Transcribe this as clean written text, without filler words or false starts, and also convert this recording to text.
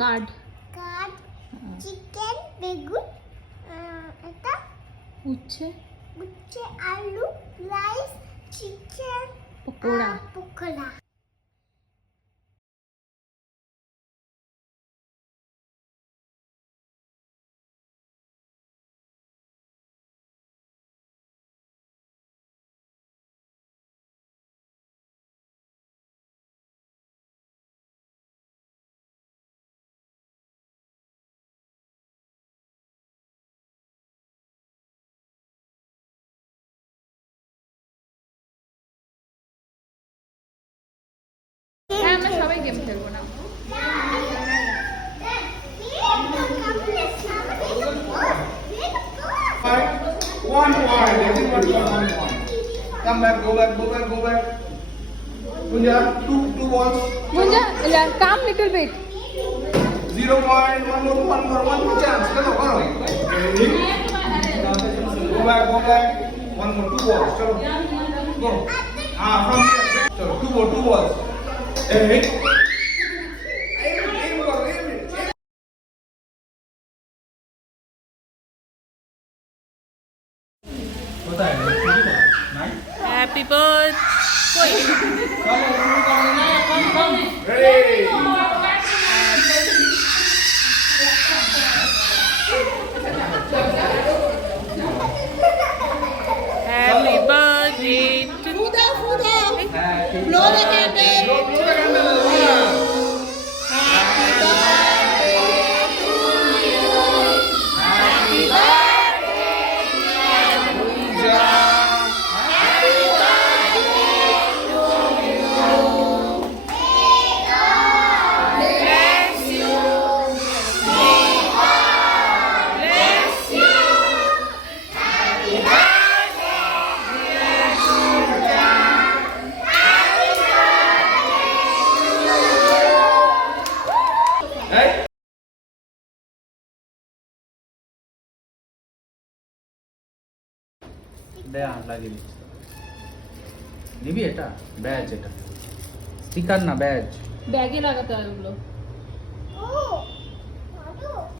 Card chicken, বেগুন, এটা উচ্ছে আলু, রাইস, চিকেন, পকোড়া পকোড়া। হ্যাঁ আমরা সবাই গেম খেলবো না One point. Everyone got 1 point. Come back. Go back. Punja, two balls. Munja, calm little bit. 0 point. One more chance. Come on. Go back. One more, 2 balls. Chalo. Go. From here. Chalo, 2 balls. Hey. Happy birthday. Hey. Happy birthday to Blow the candle. Hey. লাগিয়ে দিচ্ছি নিবি এটা badge এটা sticker না badge ব্যাগে লাগাতে হয় ওগুলো Oh.